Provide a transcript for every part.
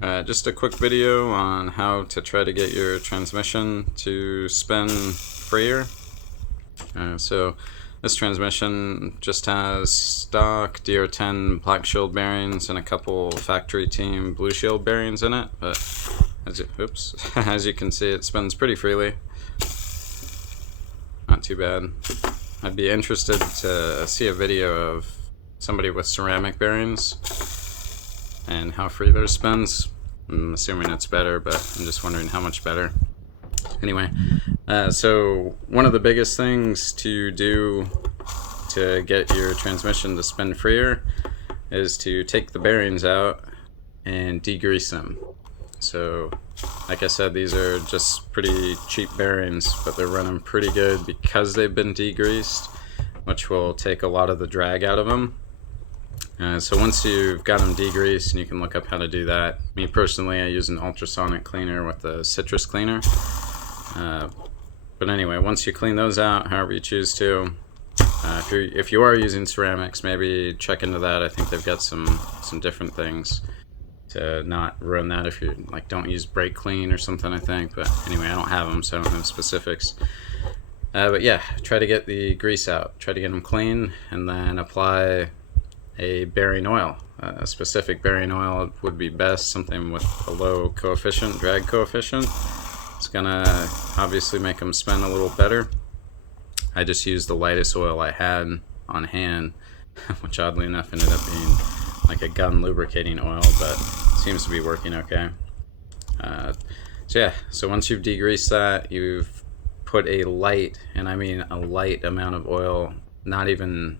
Just a quick video on how to try to get your transmission to spin freer. So this transmission just has stock DR10 black shield bearings and a couple factory team blue shield bearings in it, but as you can see, it spins pretty freely. Not too bad. I'd be interested to see a video of somebody with ceramic bearings and how free theirs spins. I'm assuming it's better, but I'm just wondering how much better. Anyway, so one of the biggest things to do to get your transmission to spin freer is to take the bearings out and degrease them. So like I said, these are just pretty cheap bearings, but they're running pretty good because they've been degreased, which will take a lot of the drag out of them. So once you've got them degreased, and you can look up how to do that. Me personally, I use an ultrasonic cleaner with a citrus cleaner. But anyway, once you clean those out, however you choose to, if you are using ceramics, maybe check into that. I think they've got some different things to not ruin that if you don't use brake clean or something, I think. But anyway, I don't have them, so I don't know specifics. But yeah, try to get the grease out. Try to get them clean, and then apply a bearing oil. A specific bearing oil would be best, something with a low coefficient, drag coefficient. It's gonna obviously make them spin a little better. I just used the lightest oil I had on hand, which oddly enough ended up being like a gun lubricating oil, but seems to be working okay. So once you've degreased that, you've put a light, and I mean a light amount of oil, not even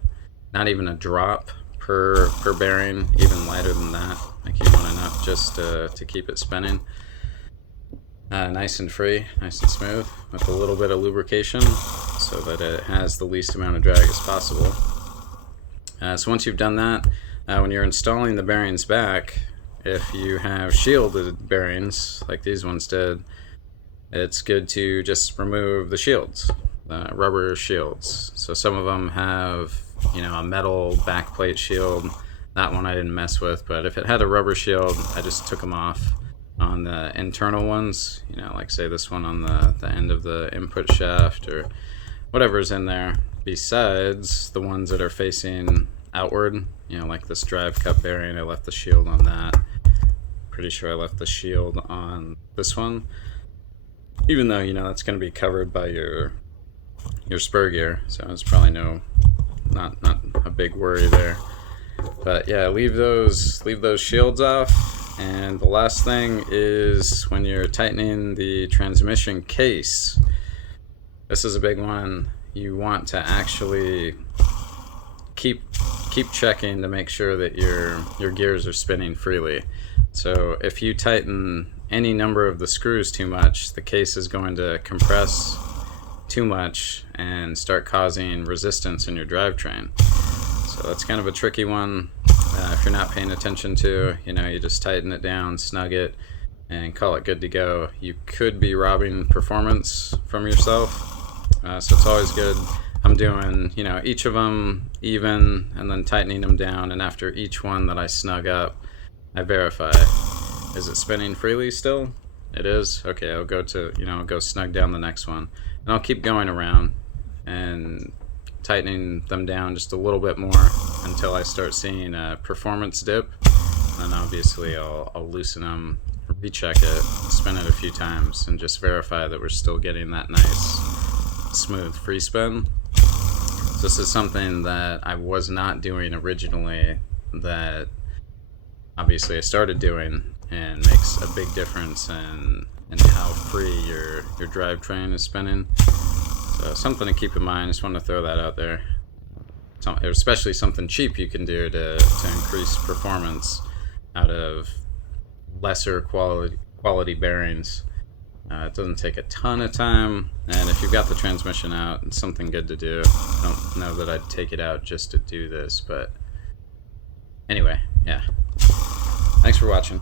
a drop per bearing, even lighter than that. Like, you want enough just to keep it spinning nice and free, nice and smooth, with a little bit of lubrication so that it has the least amount of drag as possible. So once you've done that, when you're installing the bearings back, if you have shielded bearings like these ones did, it's good to just remove the shields, the rubber shields. So some of them have, a metal backplate shield. That one I didn't mess with, but if it had a rubber shield, I just took them off on the internal ones, like say this one on the end of the input shaft or whatever's in there, besides the ones that are facing outward, like this drive cup bearing. I left the shield on that. Pretty sure I left the shield on this one, even though that's going to be covered by your spur gear, so it's probably not a big worry there. But yeah, leave those shields off. And the last thing is when you're tightening the transmission case. This is a big one. You want to actually keep checking to make sure that your gears are spinning freely. So if you tighten any number of the screws too much, the case is going to compress too much and start causing resistance in your drivetrain. So that's kind of a tricky one. If you're not paying attention to, you just tighten it down, snug it, and call it good to go. You could be robbing performance from yourself, so it's always good. I'm doing, each of them even, and then tightening them down, and after each one that I snug up, I verify. Is it spinning freely still? It is? Okay, I'll go to, I'll go snug down the next one. And I'll keep going around and tightening them down just a little bit more until I start seeing a performance dip. And obviously I'll loosen them, recheck it, spin it a few times, and just verify that we're still getting that nice smooth free spin. So this is something that I was not doing originally, that obviously I started doing, and makes a big difference in how free your drivetrain is spinning. So something to keep in mind. Just want to throw that out there. Especially something cheap you can do to increase performance out of lesser quality bearings. It doesn't take a ton of time, and if you've got the transmission out, it's something good to do. I don't know that I'd take it out just to do this, but anyway, yeah. Thanks for watching.